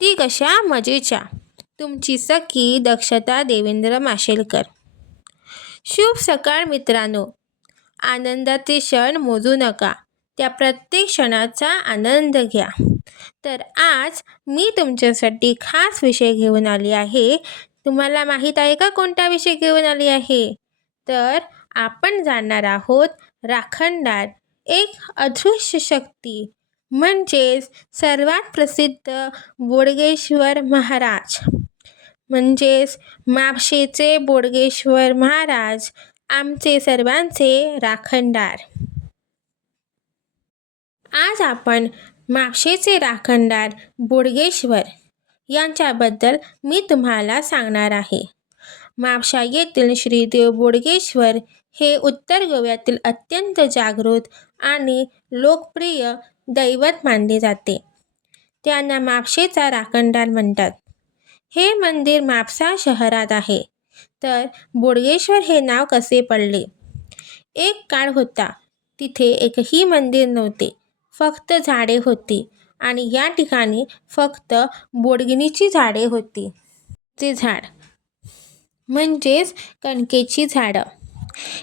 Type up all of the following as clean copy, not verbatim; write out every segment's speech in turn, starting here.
ती कशा मजेच्या. तुमची सखी दक्षता देवेंद्र माशेलकर. शुभ सकाळ मित्रांनो. आनंदाचे क्षण मोजू नका, त्या प्रत्येक क्षणाचा आनंद घ्या. तर आज मी तुमच्यासाठी खास विषय घेऊन आली आहे. तुम्हाला माहीत आहे का कोणता विषय घेऊन आली आहे? तर आपण जाणणार आहोत राखणदार, एक अदृश्य शक्ती, म्हणजेच सर्वात प्रसिद्ध बोडगेश्वर महाराज, म्हणजेच म्हापशेचे बोडगेश्वर महाराज, आमचे सर्वांचे राखणदार. आज आपण म्हापशेचे राखणदार बोडगेश्वर यांच्याबद्दल मी तुम्हाला सांगणार आहे. म्हापशा येथील श्रीदेव बोडगेश्वर हे उत्तर गोव्यातील अत्यंत जागृत आणि लोकप्रिय दैवत मानले जाते. त्यांना म्हापशेचा राखणदार म्हणतात. हे मंदिर म्हापसा शहरात आहे. तर बोडगेश्वर हे नाव कसे पडले? एक काळ होता, तिथे एकही मंदिर नव्हते, फक्त झाडे होती आणि या ठिकाणी फक्त बोडगिणीची झाडे होती. ते झाड म्हणजेच कणकेची झाडं.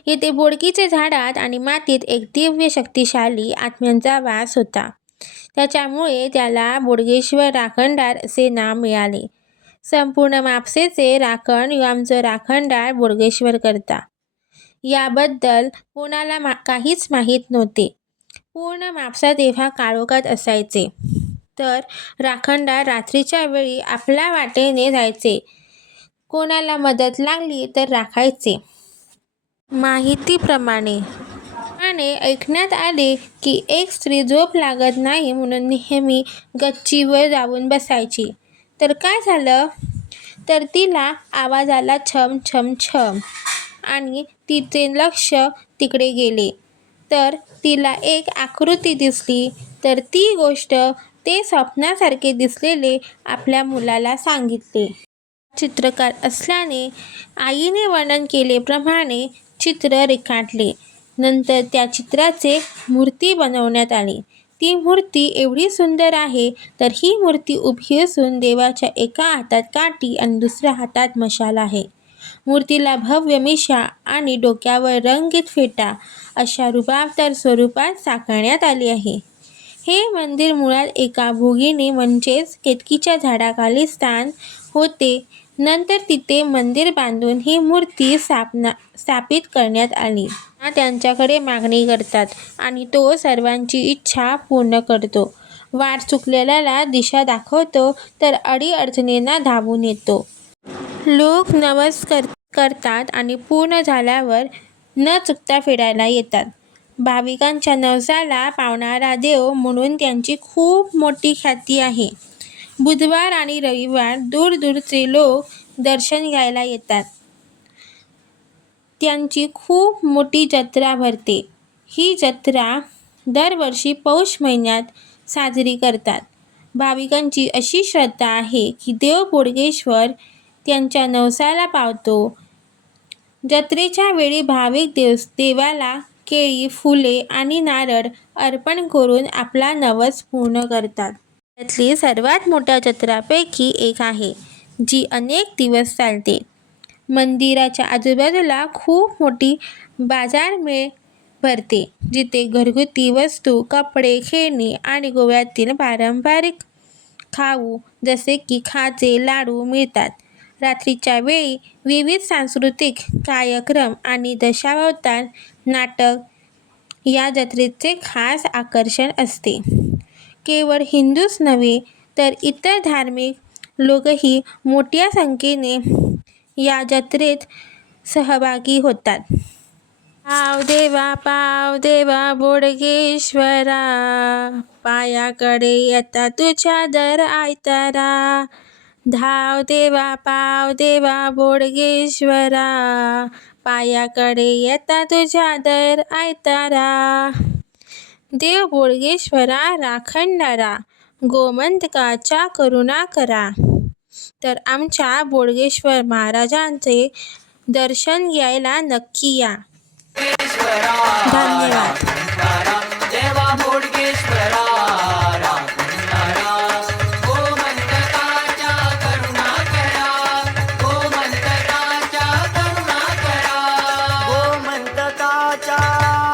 येथे बोडकीचे झाडात आणि मातीत एक दिव्य शक्तिशाली आत्म्यांचा वास होता. त्याच्यामुळे त्याला बोडगेश्वर राखणदार असे नाव मिळाले. संपूर्ण म्हापशेचे राखण आमचं राखणदार बोडगेश्वर करता. याबद्दल कोणाला काहीच माहीत नव्हते. पूर्ण म्हापसा तेव्हा काळोखात असायचे. तर राखणदार रात्रीच्या वेळी आपल्या वाटेने जायचे. कोणाला मदत लागली तर राखायचे. माहितीप्रमाणे ऐकण्यात आले की एक स्त्री झोप लागत नाही म्हणून नेहमी गच्चीवर जाऊन बसायची. तर काय झालं? तर तिला आवाज आला छम छम छम आणि तिचे लक्ष तिकडे गेले. तर तिला एक आकृती दिसली. तर ती गोष्ट ते स्वप्नासारखे दिसलेले आपल्या मुलाला सांगितले. चित्रकार असल्याने आईने वर्णन केल्याप्रमाणे चित्र रेखाटले. नंतर त्या चित्राचे मूर्ती बनवण्यात आली. ती मूर्ती एवढी सुंदर आहे. तर ही मूर्ती उभी असून देवाच्या एका हातात काठी आणि दुसऱ्या हातात मशाल आहे. मूर्तीला भव्य मिशा आणि डोक्यावर रंगीत फेटा अशा रुबाबदार स्वरूपात साकारण्यात आली आहे. हे मंदिर मुळात एका भोगिनी म्हणजेच केतकीच्या झाडाखाली स्थान होते. नंतर तिथे मंदिर बांधून ही मूर्ती स्थापित करण्यात आली. त्यांच्याकडे मागणी करतात आणि तो सर्वांची इच्छा पूर्ण करतो. वाट चुकलेल्याला दिशा दाखवतो, तर अडीअडचणींना धावून येतो. लोक नवस करतात आणि पूर्ण झाल्यावर न चुकता फेडायला येतात. भाविकांच्या नवसाला पावणारा देव म्हणून त्यांची खूप मोठी ख्याती आहे. बुधवार आणि रविवार दूरदूरचे लोक दर्शन घ्यायला येतात. त्यांची खूप मोठी जत्रा भरते. ही जत्रा दरवर्षी पौष महिन्यात साजरी करतात. भाविकांची अशी श्रद्धा आहे की देव बोडगेश्वर त्यांच्या नवसाला पावतो. जत्रेच्या वेळी भाविक देवाला केळी, फुले आणि नारळ अर्पण करून आपला नवस पूर्ण करतात. यातली सर्वात मोठ्या जत्रांपैकी एक आहे, जी अनेक दिवस चालते. मंदिराच्या आजूबाजूला खूप मोठी बाजारपेठ भरते, जिथे घरगुती वस्तू, कपडे, खेळणी आणि गोव्यातील पारंपरिक खाऊ जसे की खाजे, लाडू मिळतात. रात्रीच्या वेळी विविध सांस्कृतिक कार्यक्रम आणि दशावतार नाटक या जत्रेचे खास आकर्षण असते. केवळ हिंदूच नव्हे तर इतर धार्मिक लोकही मोठ्या संख्येने या जत्रेत सहभागी होतात. पाव देवा बोडगेश्वरा, पायाकडे येता तुझ्या दर आयतारा. धाव देवा बोडगेश्वरा, पायाकडे येता तुझ्या दर आयतारा. देव बोडगेश्वरा राखणदारा, गोमंतकाच्या करुणा करा. तर आमच्या बोडगेश्वर महाराजांचे दर्शन घ्यायला नक्की या. धन्यवाद. देवाच्या